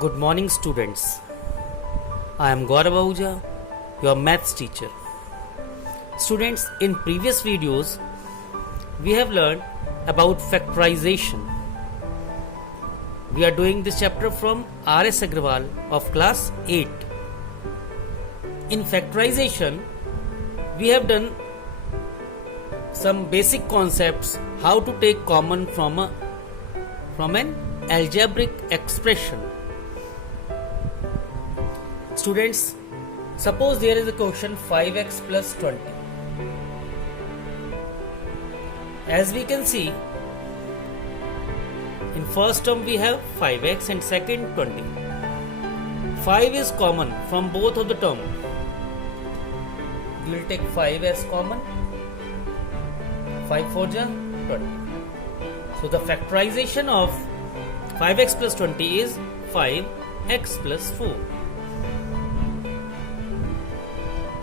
Good morning, students. I am Gaurav Ahuja, your maths teacher. Students, in previous videos, we have learned about factorization. We are doing this chapter from R.S. Agrawal of class 8. In factorization, we have done some basic concepts how to take common from an algebraic expression. Students, suppose there is a question 5x plus 20. As we can see, in first term we have 5x and second 20. 5 is common from both of the term. We will take 5 as common. 5 4 ja 20. So the factorization of 5x plus 20 is 5x plus 4.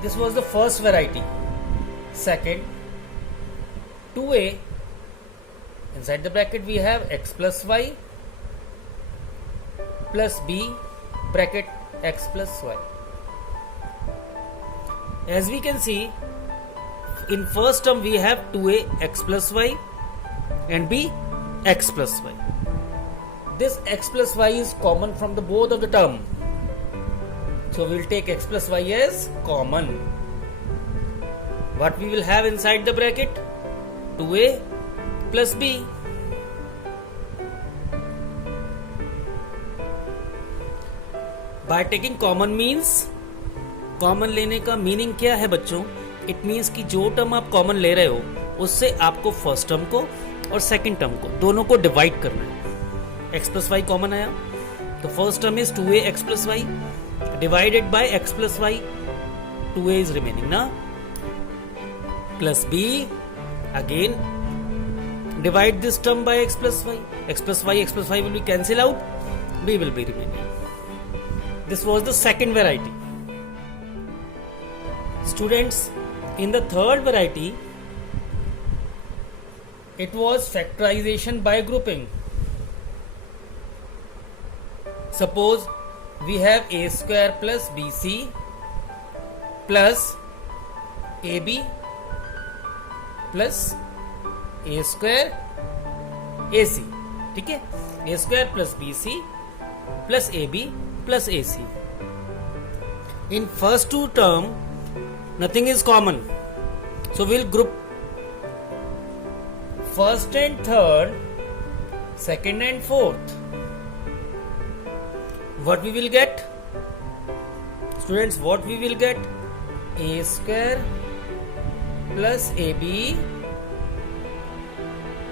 This was the first variety. Second, 2a, inside the bracket we have x plus y plus b bracket x plus y. As we can see, in first term we have 2a x plus y and b x plus y. This x plus y is common from the both of the term. So we will take x plus y as common. What we will have inside the bracket? 2a plus b. By taking common means, common लेने का meaning क्या है बच्चों? It means कि जो term आप common ले रहे हो उससे आपको फर्स्ट टर्म को और सेकंड टर्म को दोनों को डिवाइड करना है. एक्स प्लस वाई कॉमन आया तो first term is 2a x plus y divided by x plus y. 2a is remaining ना, plus b again divide this term by x plus y. X plus y will be cancelled out. B will be remaining. This was the second variety. Students, in the third variety, it was factorization by grouping. Suppose we have a square plus bc plus ab plus a square ac. ठीक है, a square plus bc plus ab plus ac. In first two term nothing is common, so we'll group first and third, second and fourth. What we will get? Students, what we will get? A square plus ab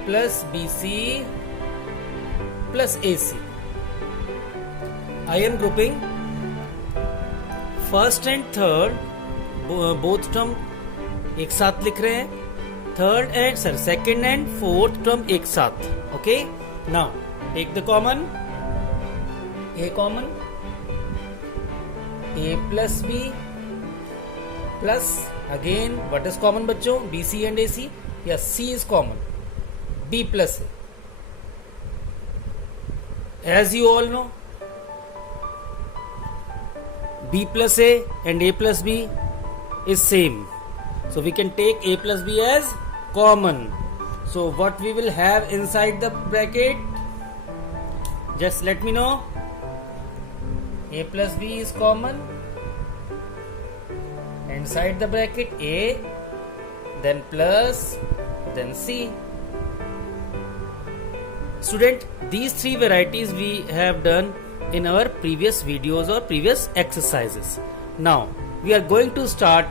plus BC plus AC. I am grouping first and third, both term एक साथ लिख रहे हैं. Third and second and fourth term एक साथ. Okay, now take the common. A common, A plus B plus again what is common बच्चों? BC and AC. Yes, C is common. B plus A. As you all know, B plus A and A plus B is same. So we can take A plus B as common. So what we will have inside the bracket? Just let me know. A plus B is common. Inside the bracket A, then plus, then C. Student, these three varieties we have done in our previous videos or previous exercises. Now we are going to start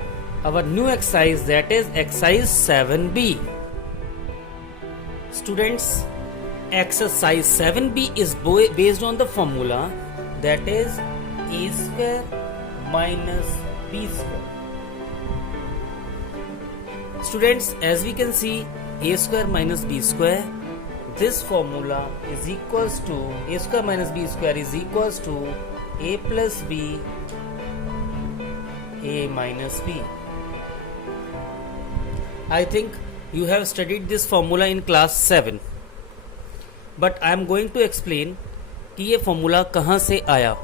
our new exercise, that is exercise 7b. Students, exercise 7b is based on the formula, that is a square minus b square. Students, as we can see, a square minus b square, this formula is equals to a square minus b square is equals to a plus b, a minus b. I think you have studied this formula in class 7, but I am going to explain कि ये formula कहाँ से आया.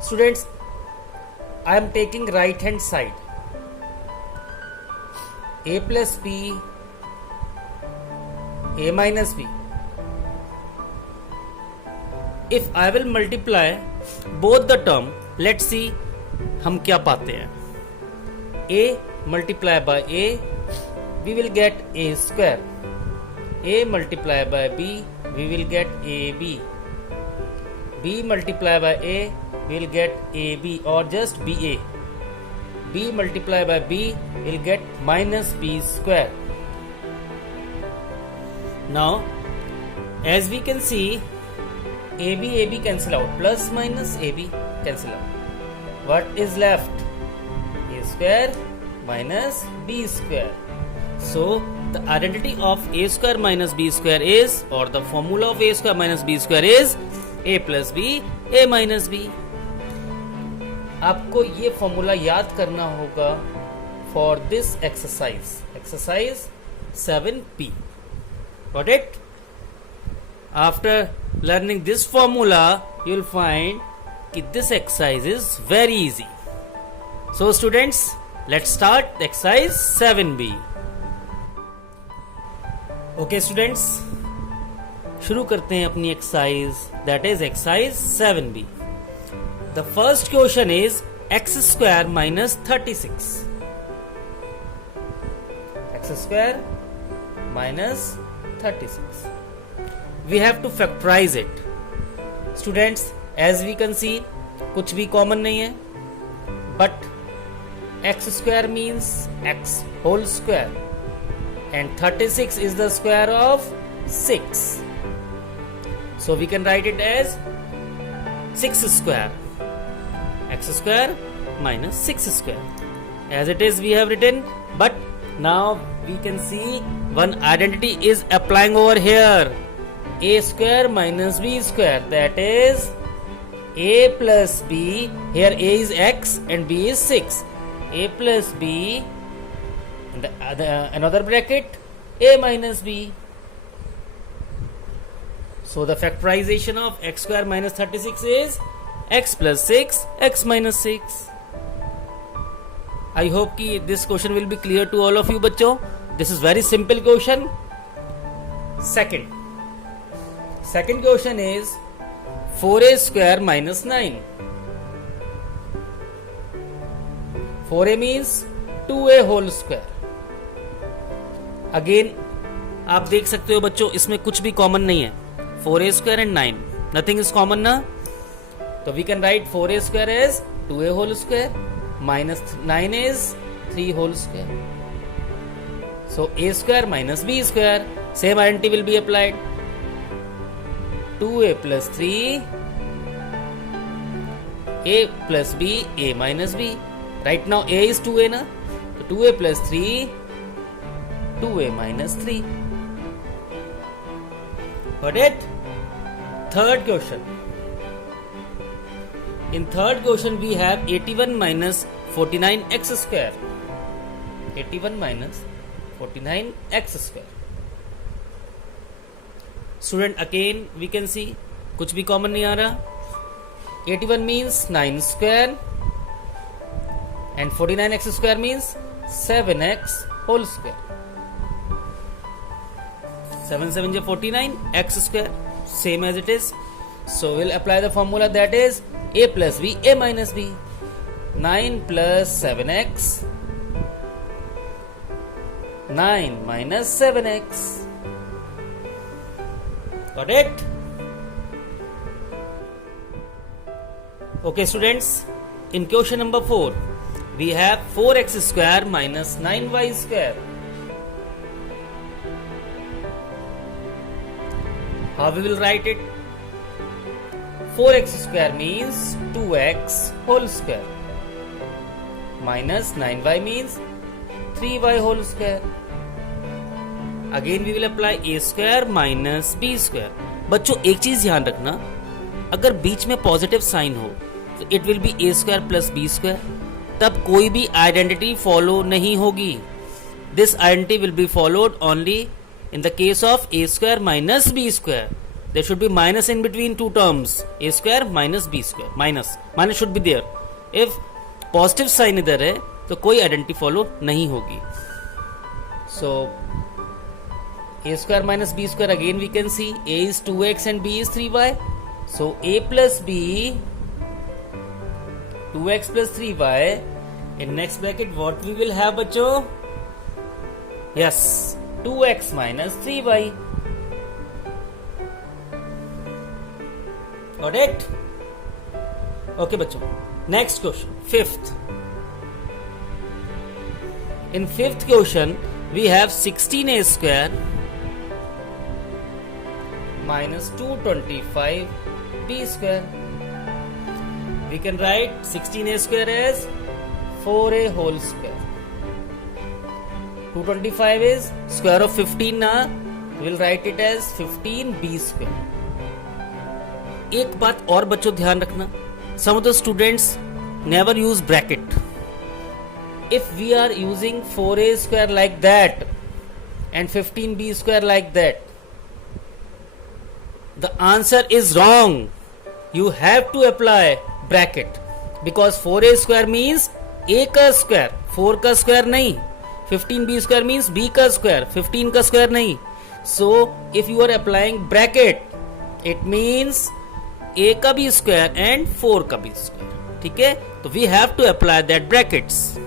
Students, I am taking right hand side. A plus B, A minus B. If I will multiply both the term, let's see हम क्या पाते हैं. A multiply by A, we will get A square. A multiply by B, we will get AB. B multiply by A, we will get AB or just BA. B multiply by B will get minus B square. Now, as we can see, AB cancel out, plus minus AB cancel out. What is left? A square minus B square. So, the identity of A square minus B square is, or the formula of A square minus B square is A plus B, A minus B. आपको ये formula याद करना होगा for this exercise 7p. Got it? After learning this formula, you will find that this exercise is very easy. So students, let's start exercise 7b. Okay students, शुरू करते हैं अपनी exercise, that is exercise 7b. The first question is x square minus 36. X square minus 36. We have to factorize it. Students, as we can see, कुछ भी common नहीं है. But x square means x whole square. And 36 is the square of 6. So we can write it as 6 square. X square minus 6 square. As it is we have written, but now we can see one identity is applying over here. A square minus B square, that is A plus B. Here A is X and B is 6. A plus B and another bracket A minus B. So the factorization of x square minus 36 is x plus 6, x minus 6. I hope कि this question will be clear to all of you बच्चों. This is very simple question. Second question is 4a square minus 9. 4a means 2a whole square. Again आप देख सकते हो बच्चों, इसमें कुछ भी कॉमन नहीं है. 4a square and 9, nothing is common ना. So we can write 4a square as 2a whole square minus 9 is 3 whole square. So a square minus b square, same identity will be applied. 2a plus 3, a plus b, a minus b. Right now a is 2a na, so 2a plus 3, 2a minus 3. Got it? Third question. In third question we have 81 minus 49x square. 81 minus 49x square. Student, again we can see कुछ भी common नहीं आ रहा. 81 means 9 square and 49x square means 7x whole square. 7 7 is 49, x square, same as it is. So we'll apply the formula, that is a plus b, a minus b. 9 plus 7x, 9 minus 7x. Got it? Okay students, in question number 4 we have 4x square minus 9y square. How we will write it? 4x square means 2x whole square minus 9y means 3y whole square. Again we will apply a square minus b square. बच्चों एक चीज ध्यान रखना, अगर बीच में positive sign हो तो it will be a square plus b square. तब कोई भी आइडेंटिटी फॉलो नहीं होगी. this identity will be followed only in the case of a square minus b square. There should be minus in between two terms, a square minus b square. Minus should be there. If positive sign इधर है तो कोई identity follow नहीं होगी. So a square minus b square, again we can see a is 2x and b is 3y. So a plus b, 2x plus 3y. In next bracket what we will have बच्चों? Yes, 2x minus 3y. Got it? Okay बच्चों, next question, fifth. In fifth question we have 16a square minus 225b square. We can write 16a square as 4a whole square. 225 is square of 15 ना, we will write it as 15b square. एक बात और बच्चों ध्यान रखना, some of the students never use bracket. If we are using 4a square like that and 15b square like that, the answer is wrong. You have to apply bracket because 4a square means a का square, 4 का square नहीं. 15b square means b का square, 15 का square नहीं. So if you are applying bracket, it means a का भी square and 4 का भी square. ठीक है, तो we have to apply that brackets.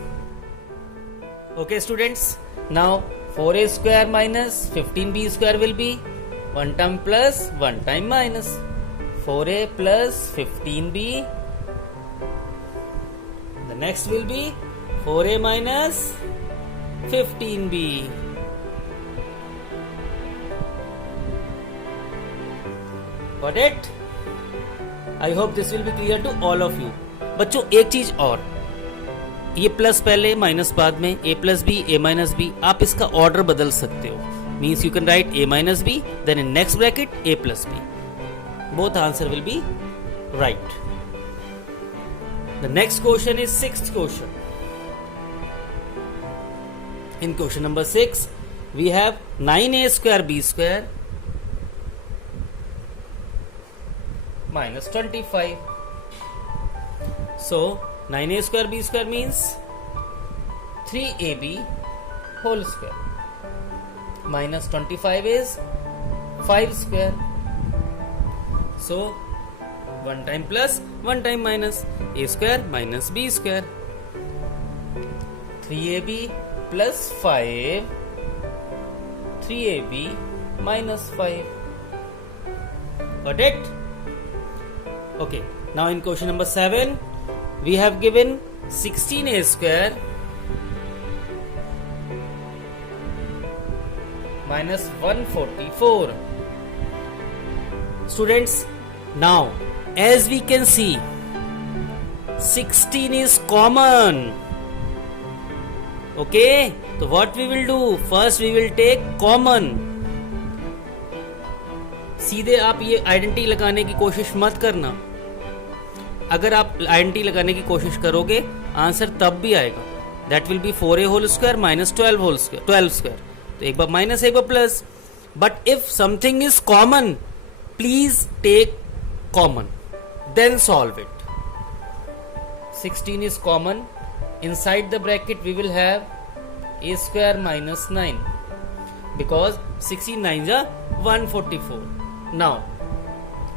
Okay students, now 4a square minus 15b square will be 1 time plus 1 time minus 4a plus 15b. The next will be 4a minus 15b. Got it? I hope this will be clear to all of you. बच्चों एक चीज और, ये plus पहले minus बाद में, a plus B a minus B, आप इसका ऑर्डर बदल सकते हो. Means you can write a minus b, then in next bracket a plus b. Both answer will be right. The next question is sixth question. In question number 6, we have 9a square b square minus 25. So 9a square b square means 3ab whole square minus 25 is 5 square. So 1 time plus 1 time minus a square minus b square. 3ab plus 5, 3ab minus 5. Got it? Okay, now in question number 7, we have given 16a square minus 144. Students, now as we can see, 16 is common. Okay, so what we will do? First we will take common. सीधे आप ये identity लगाने की कोशिश मत करना. अगर आप आइडेंटिटी लगाने की कोशिश करोगे आंसर तब भी आएगा. That will be 4a whole square minus 12 square. तो एक बार माइनस एक बार plus. But if something is common, please take common, then solve it. 16 is common. Inside the bracket we will have a square minus 9 because 16 9s are 144. Now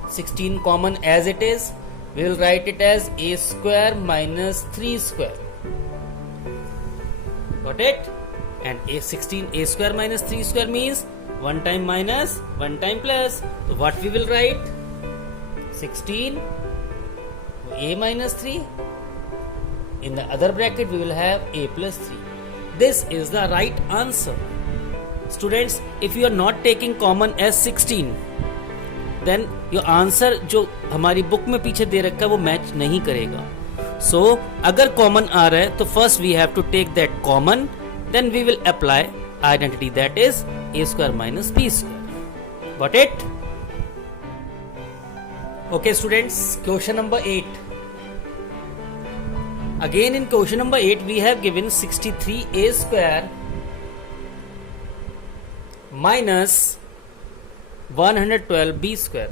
16 common as it is, we will write it as a square minus 3 square. Got it? And a square minus 3 square means 1 time minus 1 time plus. So what we will write? 16 a minus 3. In the other bracket we will have a plus 3. This is the right answer. Students, if you are not taking common as 16, then your answer जो हमारी book में पीछे दे रखा है वो match नहीं करेगा. So अगर common आ रहा है तो first we have to take that common, then we will apply identity, that is a square minus b square. Got it? Okay students, question number 8. Again in question number 8 we have given 63a square minus 112b square.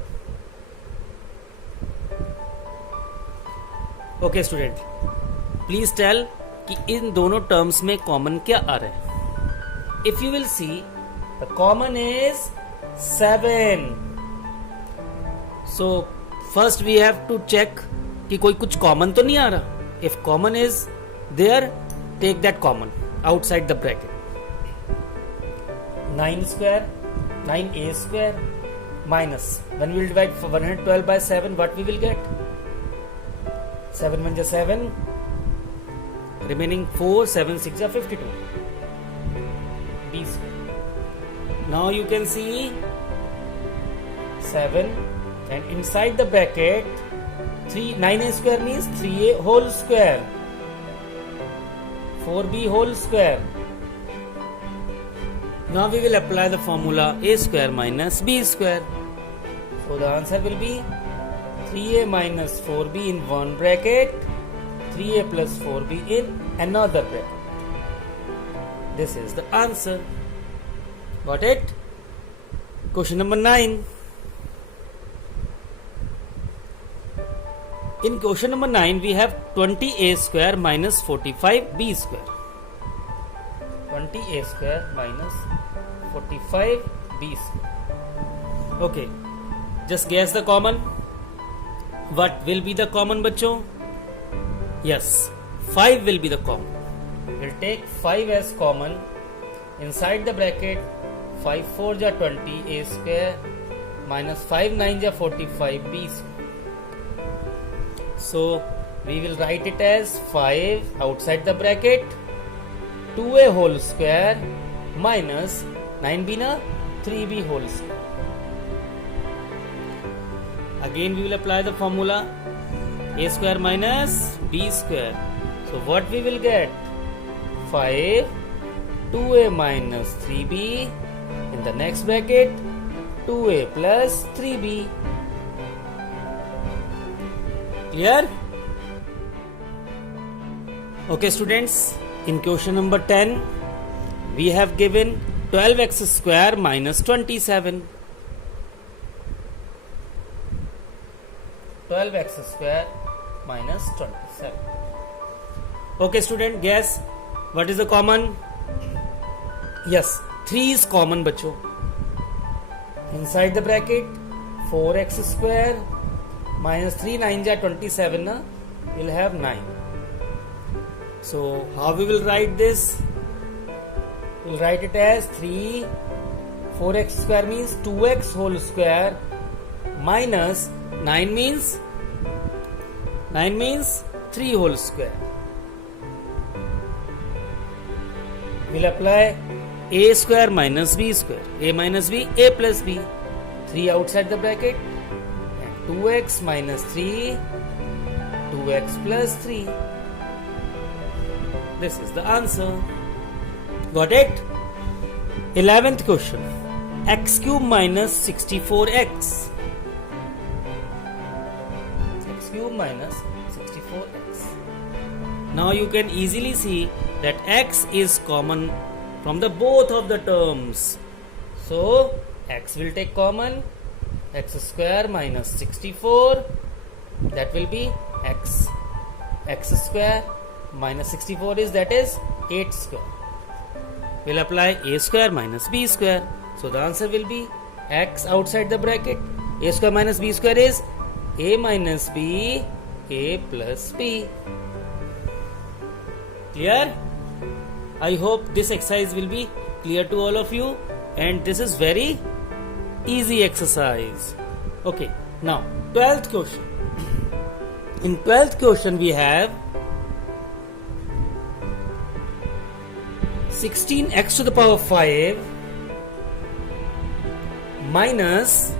Okay student, please tell कि इन दोनों terms में common क्या आ रहा है. If you will see the common is 7. So first we have to check कि कोई कुछ कॉमन तो नहीं आ रहा. If common is there, take that common outside the bracket. 9 square, 9a square minus, when we will divide 112 by 7, what we will get? 7 1 is 7, remaining 4, 7 6 are 52. B square. Now you can see 7 and inside the bracket 3, 9a square means 3a whole square, 4b whole square. Now we will apply the formula a square minus b square. So the answer will be 3a minus 4b in one bracket, 3a plus 4b in another bracket. This is the answer. Got it? Question number 9. In question number 9 we have 20a square minus 45b square. 20a square minus 45b square. Okay, just guess the common. What will be the common, बच्चों? Yes, 5 will be the common. We'll take 5 as common. Inside the bracket, 5 4 ja 20 a square minus 5 9 ja 45 b square. So we will write it as 5 outside the bracket, 2a whole square minus 9b na 3b whole square. Again we will apply the formula a square minus b square. So what we will get? 5 2a minus 3b in the next bracket, 2a plus 3b. Clear? Okay students, in question number 10 we have given 12x square minus 27. 12x square minus 27. Okay student, guess what is the common? Yes, 3 is common बच्चों. Inside the bracket 4x square minus 3 9 ja 27 na, we'll have 9. So how we will write this? We'll write it as 3, 4x square means 2x whole square minus 9 means 3 whole square. We'll apply a square minus b square. A minus b, a plus b. 3 outside the bracket and 2x minus 3, 2x plus 3. This is the answer. Got it? 11th question. X cube minus 64x. X cube minus 64x. Now you can easily see that x is common from the both of the terms. So x will take common. X square minus 64. That will be x. X square minus 64 is, that is 8 square. We'll apply a square minus b square. So the answer will be x outside the bracket. A square minus b square is a minus b, a plus b. Clear? I hope this exercise will be clear to all of you, and this is very easy exercise. Okay, now 12th question. In 12th question we have 16x to the power 5 minus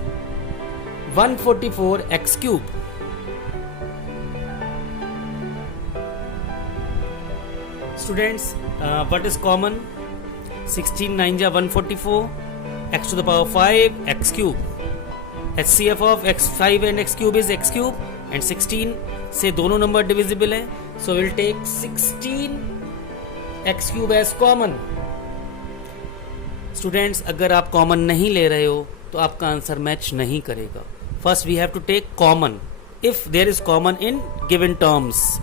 144x cube. Students, what is common? 16 9 ja 144, x to the power 5, x cube. HCF of x5 and x cube is x cube, and 16 से दोनों number divisible है. So we'll take 16 x cube as common. Students, अगर आप common नहीं ले रहे हो तो आपका आंसर मैच नहीं करेगा. First we have to take common. If there is common in given terms,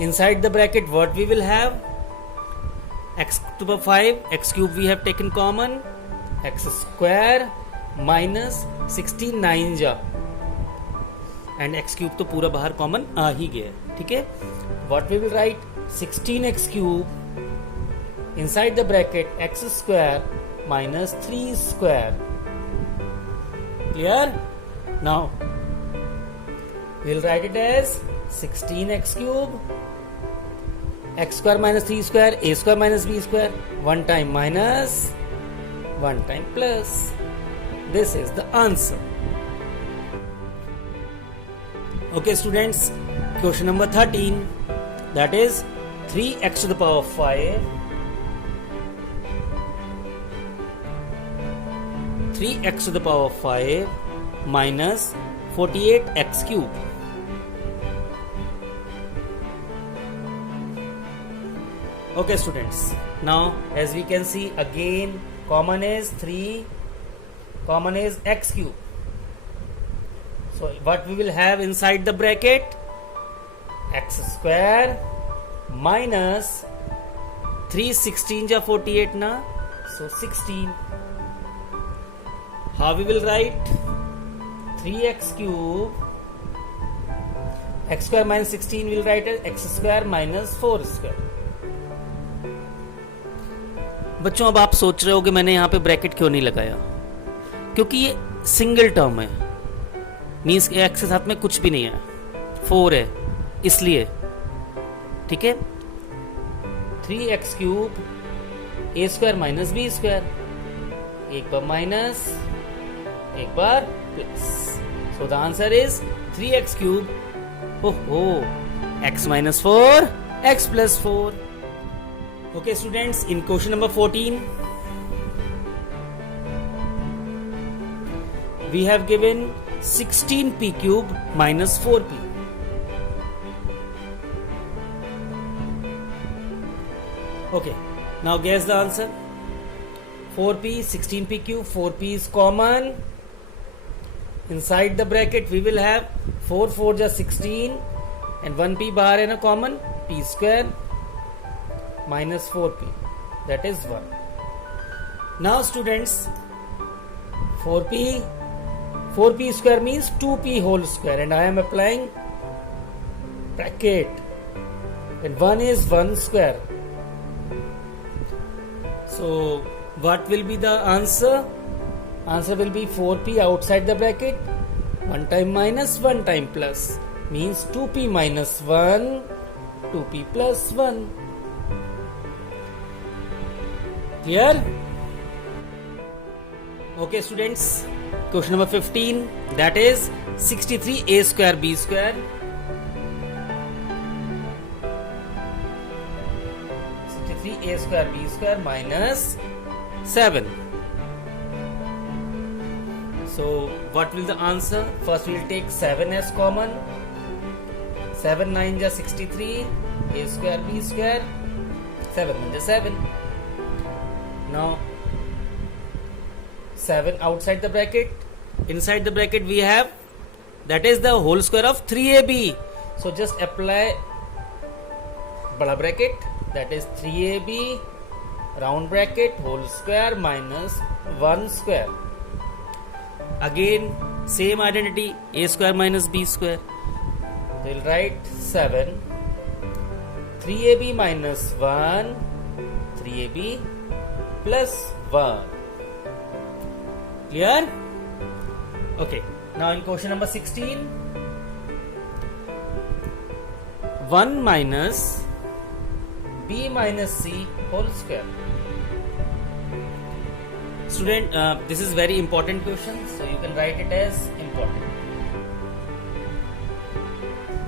inside the bracket what we will have, x to the 5, x cube we have taken common, x square minus 16 9 जा, and x cube तो पूरा बाहर common आ ही गया. ठीक है, what we will write, 16x cube inside the bracket x square minus 3 square. Clear? Now we will write it as 16x cube x square minus 3 square, a square minus b square, one time minus, one time plus. This is the answer. Okay students, question number 13, that is 3x to the power 5, 3x to the power 5 minus 48x cube. Okay students, now as we can see, again common is 3, common is x cube. So what we will have inside the bracket, x square minus 3 16 ja 48 na, so 16. How we will write, 3x cube, x square minus 16 we will write as x square minus 4 square. बच्चों, अब आप सोच रहे हो कि मैंने यहाँ पे ब्रैकेट क्यों नहीं लगाया, क्योंकि ये सिंगल टर्म है, मीन्स एक्स के साथ में कुछ भी नहीं है, 4 है इसलिए. ठीक है, 3x cube a square minus b square, एक बार माइनस एक बार plus, so the answer is 3x cube, ओहो, x minus 4 x plus 4. Okay students, in question number 14 we have given 16p cube minus 4p. Okay, now guess the answer. 4p, 16p cube, 4p is common. Inside the bracket we will have 4 4 ja 16 and 1p bahar hai na common, p square minus 4p, that is 1. Now students, 4p square means 2p whole square, and I am applying bracket, and 1 is 1 square. So what will be the answer? Answer will be 4p outside the bracket, 1 time minus 1 time plus, means 2p minus 1, 2p plus 1. Clear? Okay students, question number 15, that is 63a square b square, 63a square b square minus 7. So what will the answer? First we will take 7 as common, 7 9 ja 63, a square b square, 7 9 ja 7. Now 7 outside the bracket, inside the bracket we have, that is the whole square of 3ab. So just apply bada bracket, that is 3ab round bracket whole square minus 1 square. Again same identity, a square minus b square. We will write 7, 3ab minus 1, 3ab plus 1. Clear? Okay, now in question number 16, 1 minus b minus c whole square. Student, this is very important question, so you can write it as important.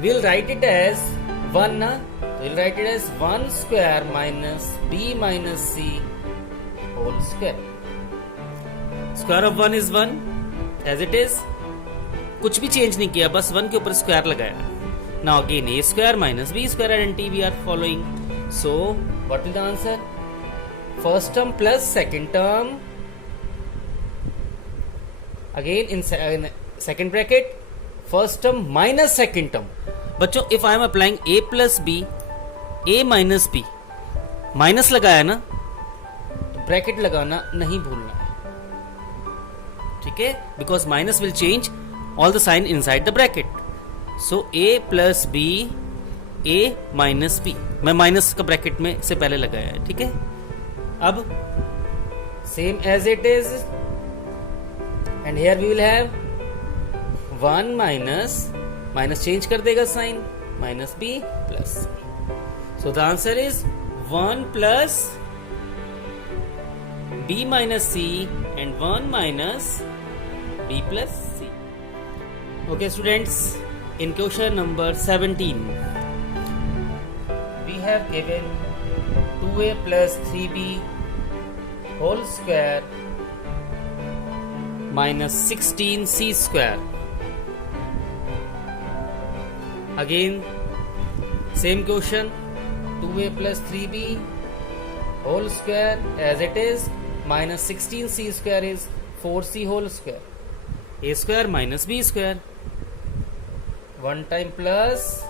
We'll write it as 1 na? We'll write it as 1 square minus b minus c whole square. Square of 1 is 1 as it is, कुछ भी change नहीं किया, बस 1 के ऊपर square लगाया. Now again a square minus b square identity we are following. So what is the answer? first term plus second term, again in second bracket first term minus second term. बच्चों if I am applying a plus b, a minus b, minus लगाया ना तो bracket लगाना नहीं भूलना है, ठीक है, because minus will change all the sign inside the bracket. So a plus b, a minus b, मैं माइनस का ब्रैकेट में से पहले लगाया है, ठीक है. अब same as it is and here we will have 1 minus, minus change कर देगा sign, minus b plus c. So the answer is 1 plus b minus c and 1 minus b plus c. Okay students, in question number 17 we have given 2a plus 3b whole square minus 16c square. Again same question, 2a plus 3b whole square as it is minus 16c square is 4c whole square. A square minus b square. One time plus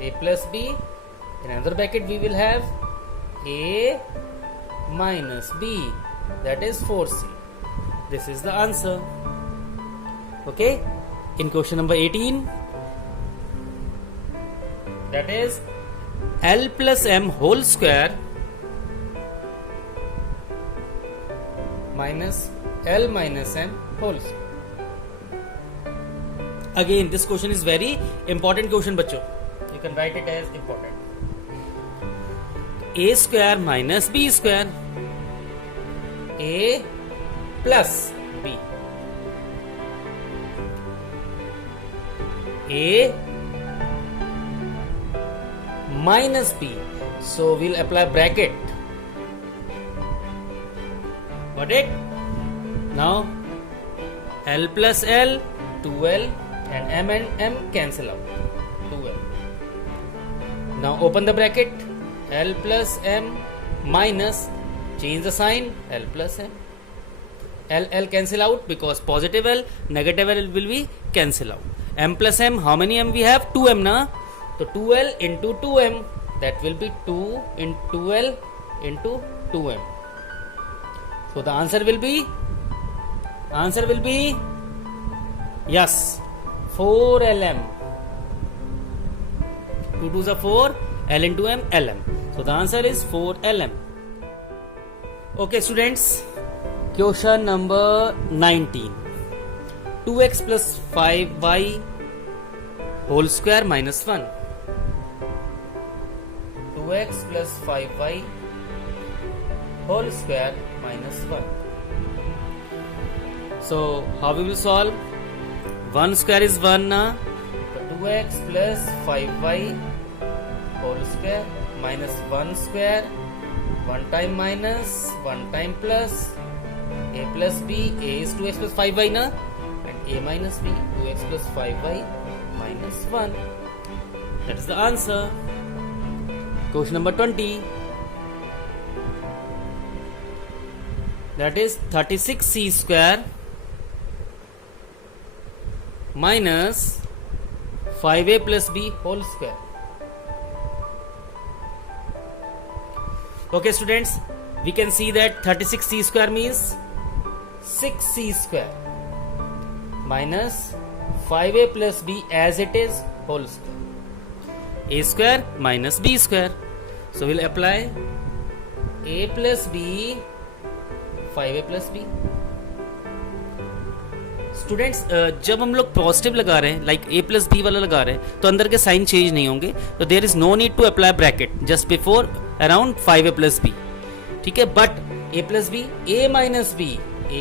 a plus b. In another bracket we will have a minus b, that is 4c. This is the answer. Okay. In question number 18, that is L plus m whole square minus L minus m whole square. Again this question is very important question बच्चों, you can write it as important. A square minus b square, a plus b, a minus b, so we'll apply bracket. Got it? Now L plus L, 2L, and M cancel out, 2L. Now open the bracket, L plus M minus, change the sign, L plus M. L cancel out because positive L, negative L will be cancel out. M plus M, how many M we have? 2M na? So 2L into 2M, that will be 2 into 2L into 2M. So the answer will be yes, 4LM. 2 2s are 4, L into M, LM. So the answer is 4LM. Okay students, question number 19. 2x plus 5y whole square minus 1. 2x plus 5y whole square minus 1. So how we will solve? 1 square is 1 na? So 2x plus 5y whole square minus 1 square, 1 time minus, 1 time plus, a plus b, a is 2x plus 5y na? And a minus b, 2x plus 5y minus 1. That is the answer. Question number 20. That is 36c square minus 5a plus b whole square. Okay students, we can see that 36c square means 6c square minus 5a plus b as it is whole square. A square minus b square. So we'll apply a plus b, 5a plus b. Students जब हम लोग positive लगा रहे हैं like a plus B वाला लगा रहे हैं तो अंदर के साइन चेंज नहीं होंगे, तो there is no need to apply bracket just before around 5a plus b. ठीक है, but a plus B, a minus b,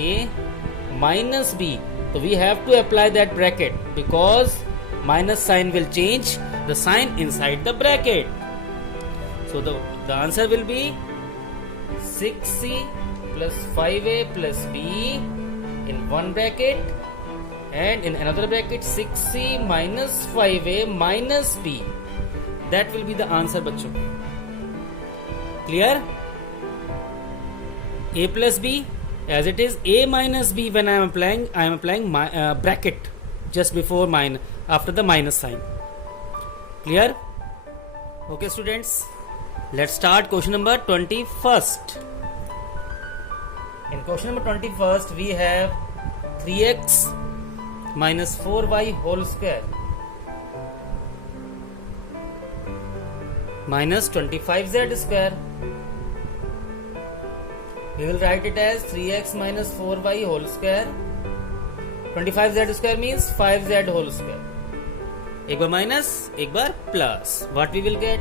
a minus b, तो we have to apply that bracket because minus sign will change the sign inside the bracket. So the answer will be 6c plus 5a plus b in one bracket and in another bracket 6c minus 5a minus b. That will be the answer बच्चों. Clear? A plus b as it is a minus b when I am applying bracket just before after the minus sign. Clear? Okay students, let's start question number 21st. In question number 21st we have 3x minus 4y whole square minus 25z square. We will write it as 3x minus 4y whole square. 25z square means 5z whole square. एक बार minus एक बार plus. What we will get?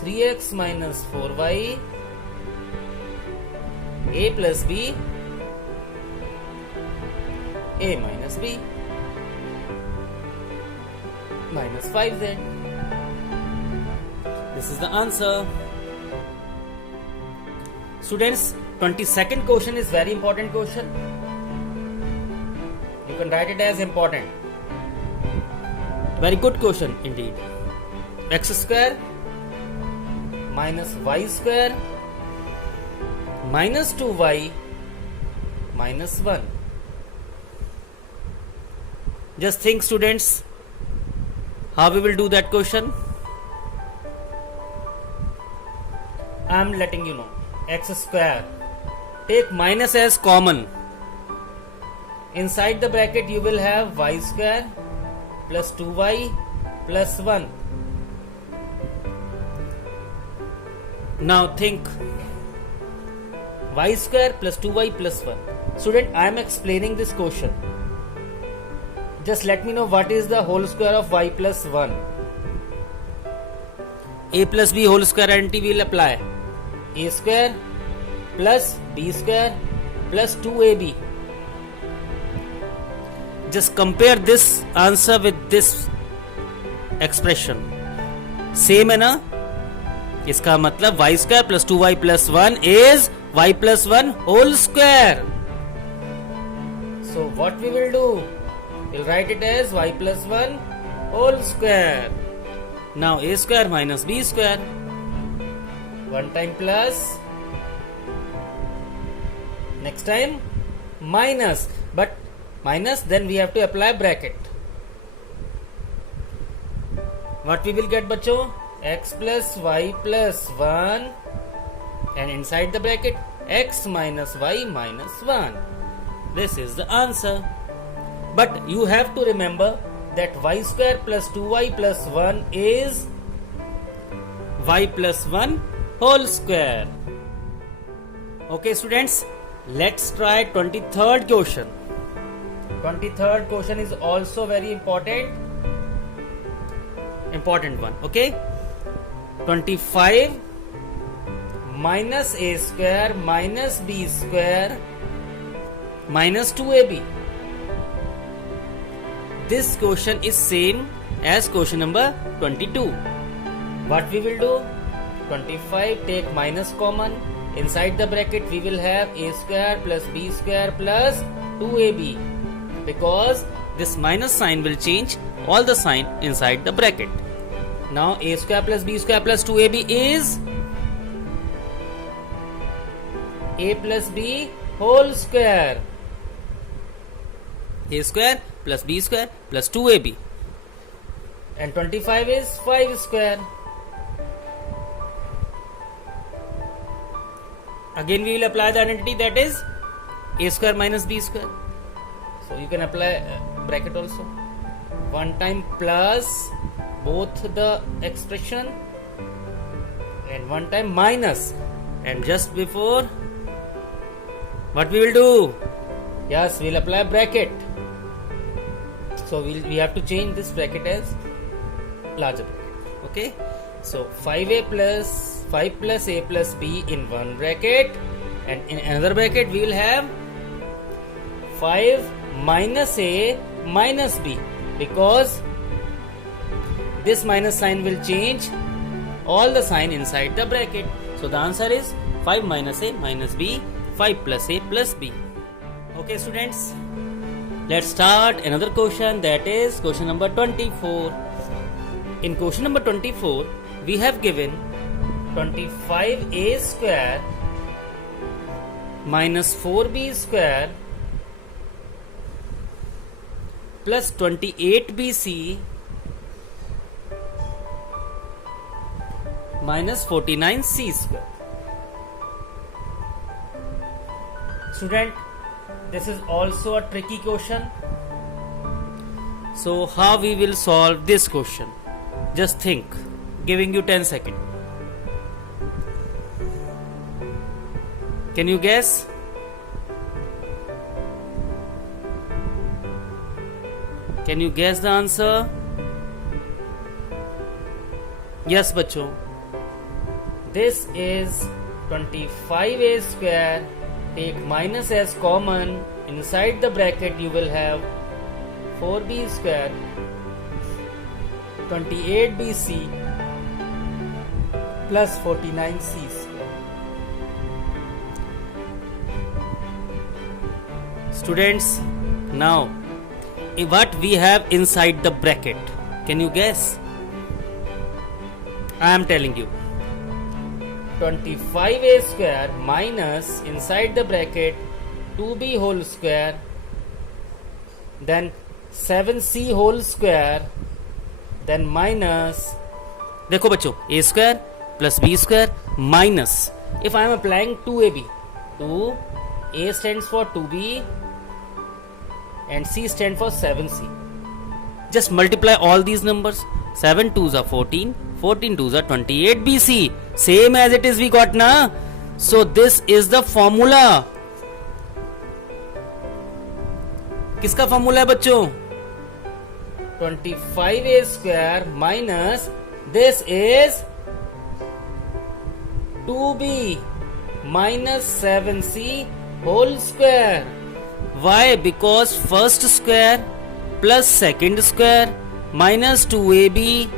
3x minus 4y a plus b a minus b minus 5z. This is the answer. Students, 22nd question is very important question. You can write it as important. Very good question indeed. X square minus y square minus 2y minus 1. Just think students, how we will do that question. I am letting you know. X square. Take minus as common. Inside the bracket you will have y square plus 2y plus 1. Now think y square plus 2y plus 1. Student, I am explaining this question. Just let me know what is the whole square of y plus 1. A plus b whole square identity will apply. A square plus b square plus 2ab. Just compare this answer with this expression. Same है ना? इसका मतलब y square plus 2y plus 1 is y plus 1 whole square. So what we will do? We'll write it as y plus 1 whole square. Now a square minus b square. One time plus, next time minus, but minus then we have to apply bracket. What we will get बच्चों? X plus y plus 1 and inside the bracket x minus y minus 1. This is the answer. But you have to remember that y square plus 2y plus 1 is y plus 1 whole square. Okay students, let's try 23rd question. 23rd question is also very important one. Okay, 25 minus a square minus b square minus 2ab. This question is same as question number 22. What we will do? 25, take minus common. Inside the bracket we will have a square plus b square plus 2ab. Because this minus sign will change all the sign inside the bracket. Now a square plus b square plus 2ab is a plus b whole square. A square plus b square plus 2ab. And 25 is 5 square. Again we will apply the identity, that is a square minus b square. So you can apply bracket also. One time plus both the expression and one time minus. And just before, what we will do? Yes, we will apply bracket. So we have to change this bracket as larger bracket. Okay. So 5 plus a plus b in one bracket, and in another bracket we will have 5 minus a minus b, because this minus sign will change all the sign inside the bracket. So the answer is 5 minus a minus b, 5 plus a plus b. Okay students, let's start another question, that is question number 24. In question number 24 we have given 25a square minus 4b square plus 28bc minus 49c square. Student, this is also a tricky question. So how we will solve this question? Just think. Giving you 10 seconds. Can you guess? Can you guess the answer? Yes, bachcho. This is 25a square. Take minus as common. Inside the bracket you will have 4b square, 28bc plus 49c square. Students, now what we have inside the bracket? Can you guess? I am telling you. 25a square minus inside the bracket 2b whole square, then 7c whole square, then minus, देखो बच्चों, a square plus b square minus, if I am applying 2ab, 2a stands for 2b and c stands for 7c. Just multiply all these numbers. 7 2s are 14, 14 2s are 28bc. Same as it is we got na. So this is the formula. किसका formula है बच्चों? 25a square minus this is 2b minus 7c whole square. Why? Because first square plus second square minus 2ab.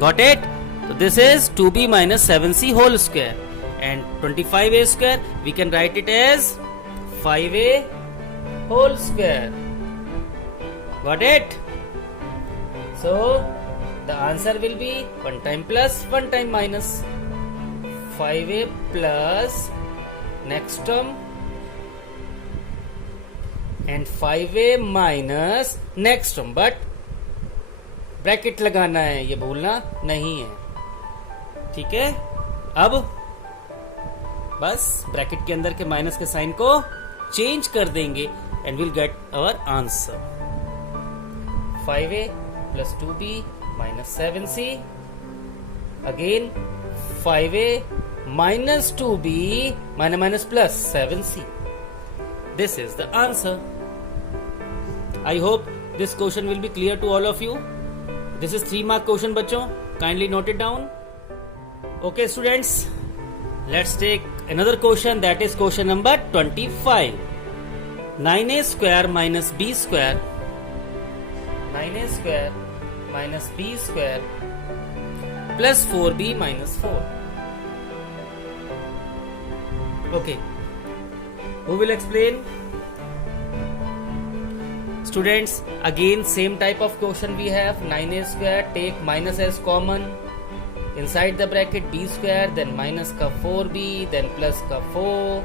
Got it? So this is 2b minus 7c whole square, and 25a square we can write it as 5a whole square. Got it? So the answer will be 1 time plus, 1 time minus. 5a plus next term and 5a minus next term, but bracket लगाना है, ये भूलना नहीं है. ठीक है, अब बस ब्रैकेट के अंदर के माइनस के साइन को चेंज कर देंगे and will get our answer. 5a plus 2b minus 7c, again 5a minus 2b minus plus 7c. This is the answer. I hope this question will be clear to all of you. This is 3 mark question बच्चों, kindly note it down. Okay students, let's take another question, that is question number 25. 9a square minus b square, 9a square minus b square plus 4b minus 4. Okay, who will explain? Students, again same type of question we have. 9a square, take minus as common. Inside the bracket b square, then minus का 4b, then plus का 4.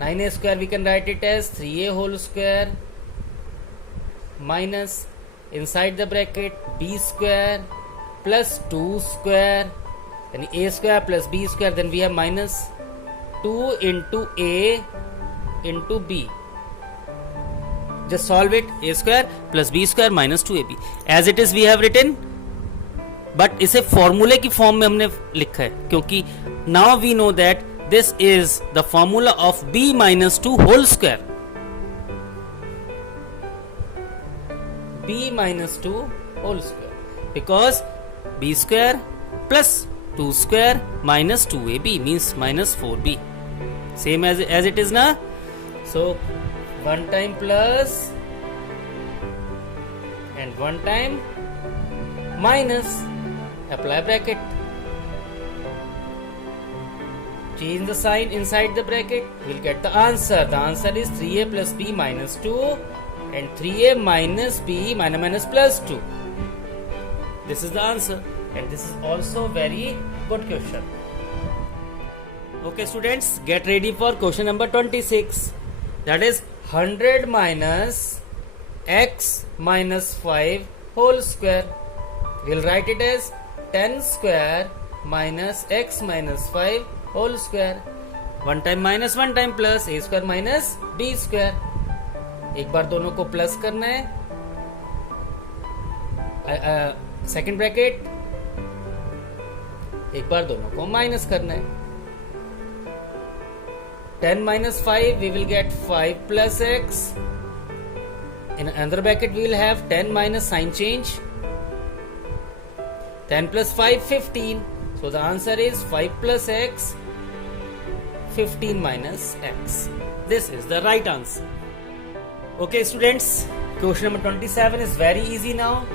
9a square we can write it as 3a whole square minus inside the bracket b square plus 2 square, then a square plus b square, then we have minus 2 into a into b. Just solve it. A square plus b square minus 2ab. As it is we have written, but इसे फॉर्मूले की form में हमने लिखा है, क्योंकि now we know that this is the formula of b minus 2 whole square. b minus 2 whole square, because b square plus 2 square minus 2ab means minus 4b. Same as it is na. So 1 time plus and 1 time minus. Apply bracket. Change the sign inside the bracket. We'll get the answer. The answer is 3a plus b minus 2 and 3a minus b minus plus 2. This is the answer. and this is also very good question. Okay students, get ready for question number 26. That is 100 minus x minus 5 whole square. We'll write it as 10 square minus x minus 5 whole square. One time minus, one time plus, a square minus b square. एक बार दोनों को plus करना है, second bracket, एक बार दोनों को minus करना है. 10 minus 5 we will get 5 plus x. In another bracket we will have 10 minus sign change. 10 plus 5 15. So the answer is 5 plus x, 15 minus x. This is the right answer. Okay students, question number 27 is very easy now.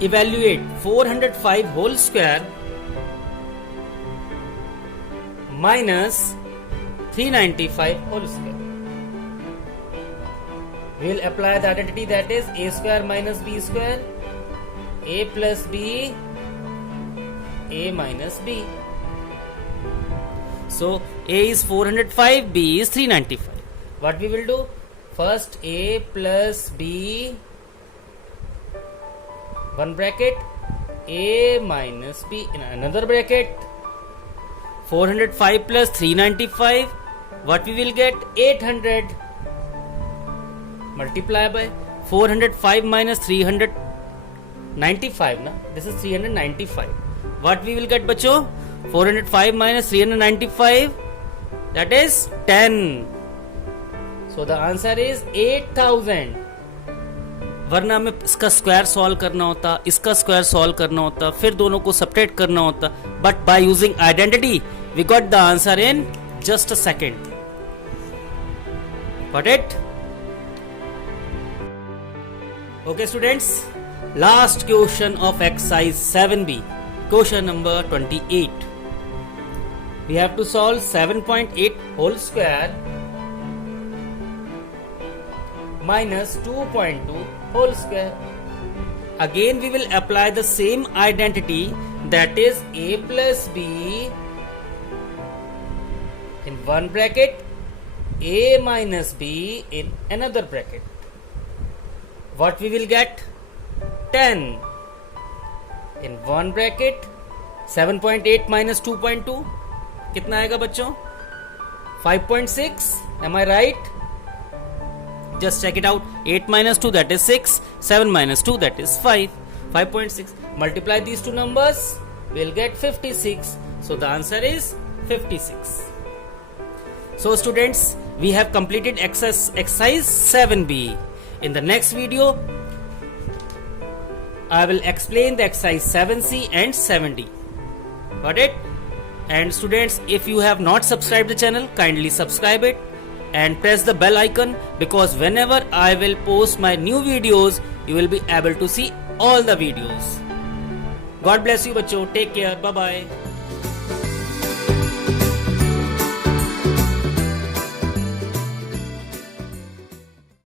Evaluate 405 whole square minus 395 whole square. We will apply the identity, that is a square minus b square, a plus b, a minus b. So a is 405, b is 395. What we will do? First a plus b, one bracket, a minus b in another bracket. 405 plus 395, what we will get? 800. Multiply by 405 minus 395 na? This is 395. What we will get बच्चों? 405 minus 395, that is 10. So the answer is 8000. वरना हमें इसका square solve करना होता, इसका square solve करना होता, फिर दोनों को सेपरेट करना होता. But by using identity we got the answer in just a second. Got it? Okay students, last question of exercise 7b, question number 28. We have to solve 7.8 whole square minus 2.2 whole square. Again we will apply the same identity, that is a plus b in one bracket, a minus b in another bracket. What we will get? 10 in one bracket. 7.8 minus 2.2 कितना आएगा बच्चों? 5.6. Am I right? Just check it out. 8 minus 2, that is 6. 7 minus 2, that is 5. 5.6. Multiply these two numbers, we'll get 56. So the answer is 56. So students, we have completed exercise 7b. In the next video, I will explain the exercise 7c and 7d. Got it? And students, if you have not subscribed the channel, kindly subscribe it and press the bell icon, because whenever I will post my new videos, you will be able to see all the videos. God bless you बच्चों. Take care. Bye bye.